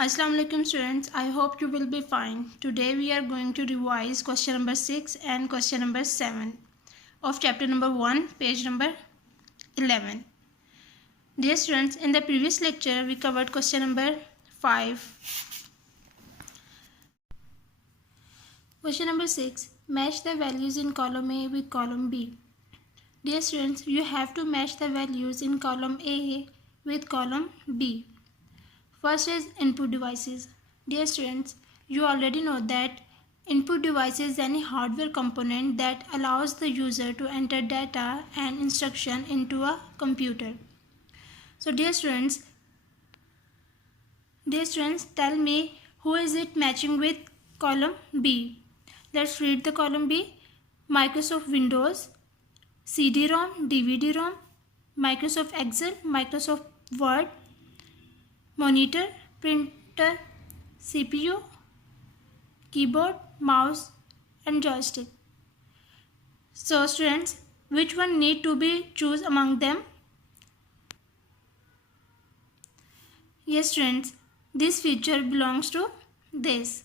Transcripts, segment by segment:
Assalamu alaikum students, I hope you will be fine. Today we are going to revise question number 6 and question number 7 of chapter number 1, page number 11. Dear students, in the previous lecture we covered question number 5. Question number 6, match the values in column A with column B. Dear students, you have to match the values in column A with column B. First is input devices. Dear students, you already know that input device is any hardware component that allows the user to enter data and instruction into a computer. So dear students, tell me who is it matching with column B. Let's read the column B. Microsoft Windows, CD-ROM, DVD-ROM, Microsoft Excel, Microsoft Word, monitor, printer, CPU, keyboard, mouse and joystick. So students, which one need to be choose among them? Yes students, this feature belongs to this.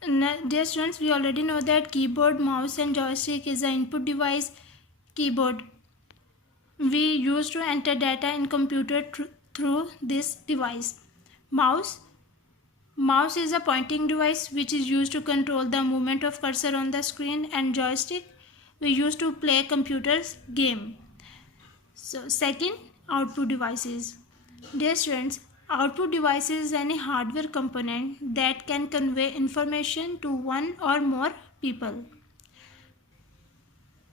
Dear students, we already know that keyboard, mouse and joystick is an input device. Keyboard we use to enter data in computer through this device. Mouse is a pointing device which is used to control the movement of cursor on the screen, and joystick we use to play computers game. So second, output devices. Dear students, output device is any hardware component that can convey information to one or more people.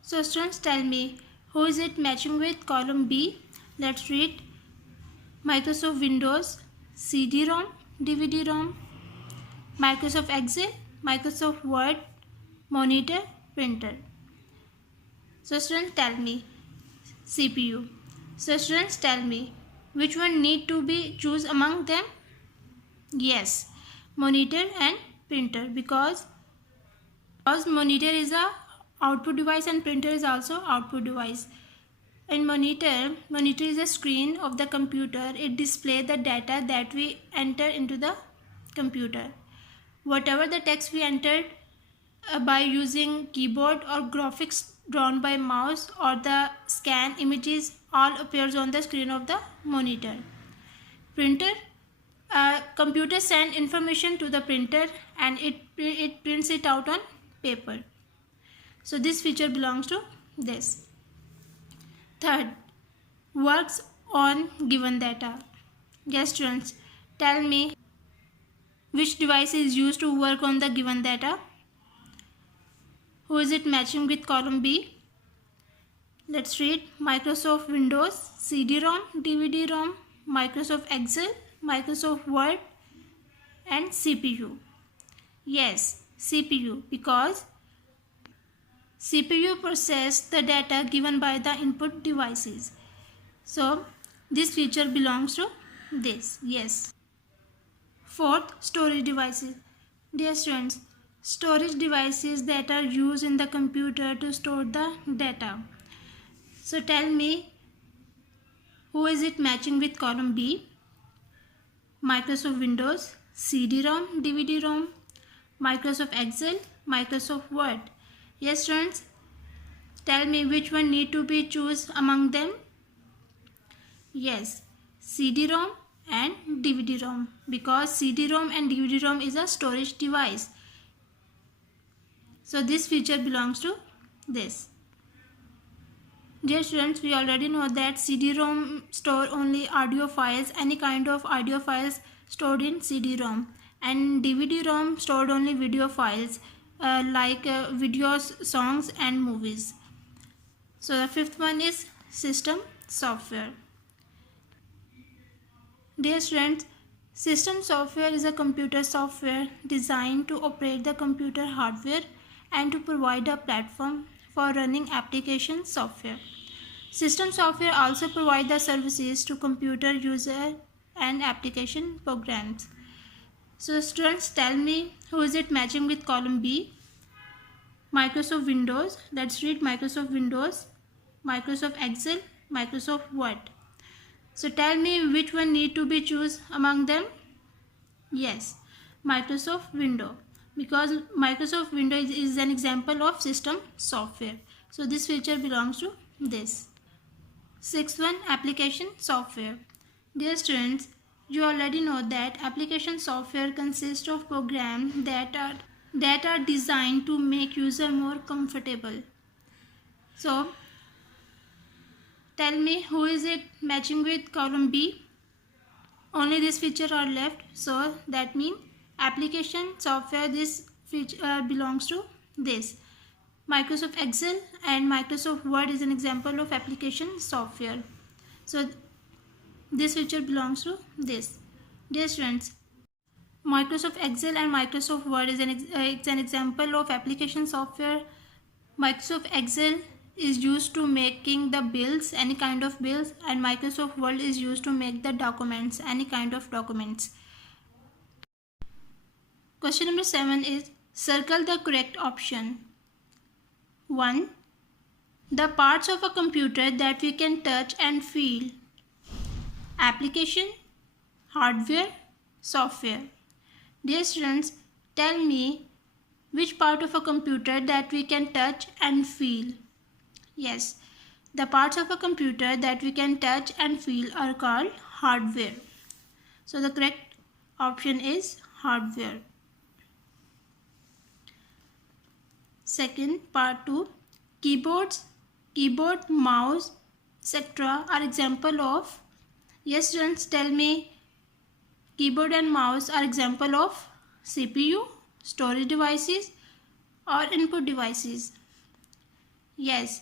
So students, tell me who is it matching with column B? Let's read. Microsoft Windows, CD-ROM, DVD-ROM, Microsoft Excel, Microsoft Word, monitor, printer. So students, tell me CPU. So students, tell me which one need to be choose among them? Yes, monitor and printer, because monitor is a output device and printer is also output device. In monitor is a screen of the computer. It displays the data that we enter into the computer. Whatever the text we entered by using keyboard or graphics drawn by mouse or the scan images all appears on the screen of the monitor. Printer, computer send information to the printer and it prints it out on paper. So this feature belongs to this. Third, works on given data. Yes students, tell me which device is used to work on the given data. Who is it matching with column B? Let's read. Microsoft Windows, CD-ROM, DVD-ROM, Microsoft Excel, Microsoft Word and CPU. Yes, CPU, because CPU processes the data given by the input devices. So this feature belongs to this. Yes. Fourth, storage devices. Dear students, storage devices that are used in the computer to store the data. So tell me who is it matching with column B? Microsoft Windows, CD-ROM, DVD-ROM, Microsoft Excel, Microsoft Word. Yes students, tell me which one need to be choose among them? Yes, CD-ROM and DVD-ROM, because CD-ROM and DVD-ROM is a storage device. So this feature belongs to this. Dear students, we already know that CD-ROM store only audio files, any kind of audio files stored in CD-ROM, and DVD-ROM stored only video files like videos, songs and movies. So the fifth one is system software. Dear students, system software is a computer software designed to operate the computer hardware and to provide a platform for running application software. System software also provide the services to computer user and application programs. So students, tell me who is it matching with column B? Microsoft Windows. Let's read. Microsoft Windows, Microsoft Excel, Microsoft Word. So tell me which one need to be choose among them. Yes, Microsoft Windows, because Microsoft Windows is an example of system software. So this feature belongs to this. Sixth one, application software. Dear students, you already know that application software consists of programs that are designed to make user more comfortable. So tell me, who is it matching with column B? Only this feature are left, so that means application software, this feature belongs to this. Microsoft Excel and Microsoft Word is an example of application software, so this feature belongs to this. Dear students, Microsoft Excel and Microsoft Word is an example of application software. Microsoft Excel is used to making the bills, any kind of bills, and Microsoft Word is used to make the documents, any kind of documents. Question number 7 is, circle the correct option. 1. The parts of a computer that we can touch and feel. Application, hardware, software. Dear students, tell me which part of a computer that we can touch and feel. Yes, the parts of a computer that we can touch and feel are called hardware. So the correct option is hardware. Second, part 2, keyboards, keyboard, mouse, etc. are example of. Yes students, tell me, keyboard and mouse are example of CPU, storage devices, or input devices. Yes,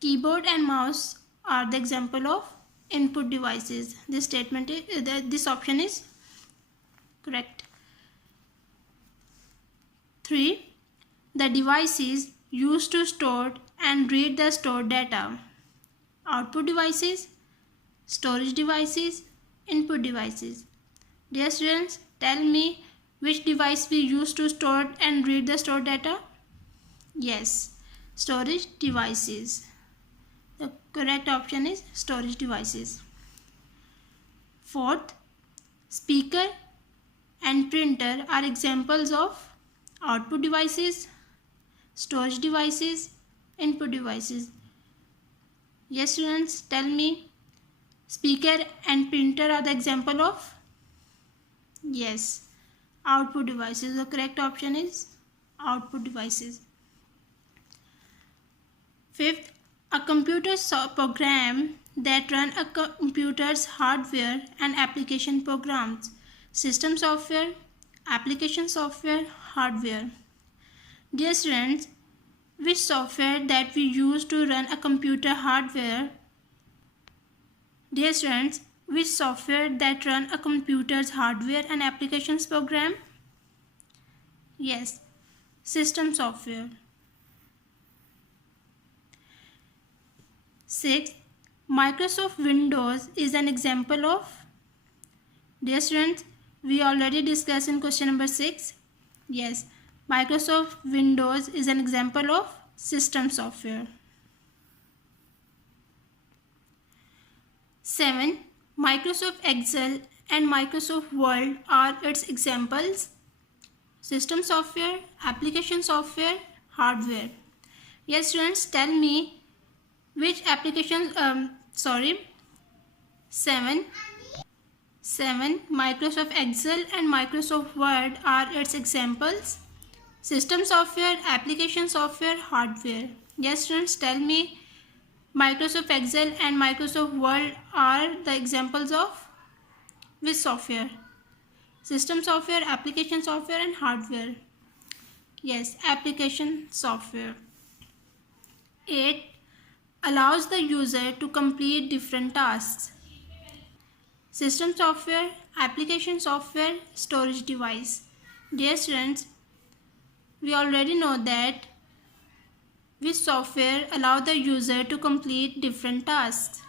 keyboard and mouse are the example of input devices. This statement is, this option is correct. 3. The devices used to store and read the stored data. Output devices, storage devices, input devices. Dear students, tell me which device we use to store and read the stored data. Yes, storage devices. The correct option is storage devices. 4th, speaker and printer are examples of output devices, storage devices, input devices. Yes students, tell me, speaker and printer are the example of. Yes, output devices. The correct option is output devices. 5th, a computer program that run a computer's hardware and application programs. System software, application software, hardware. Dear students, which software that we use to run a computer hardware? Dear students, which software that run a computer's hardware and applications program? Yes, system software. 6. Microsoft Windows is an example of. Dear students, we already discussed in question number 6. Yes, Microsoft Windows is an example of system software. 7. Microsoft Excel and Microsoft Word are its examples. System software, application software, hardware. Yes students, tell me which applications, 7. Microsoft Excel and Microsoft Word are its examples. System software, application software, hardware. Yes students, tell me, Microsoft Excel and Microsoft Word are the examples of which software? System software, application software, and hardware. Yes, application software. 8. Allows the user to complete different tasks. System software, application software, storage device. Dear students, we already know that which software allow the user to complete different tasks.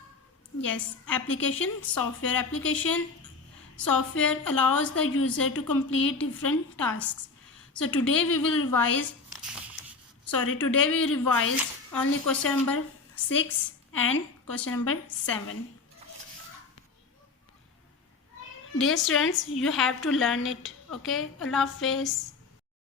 Yes, application software. Application software allows the user to complete different tasks. So today we revise only question number 6 and question number 7. Dear students, you have to learn it. Okay, Allah Hafiz.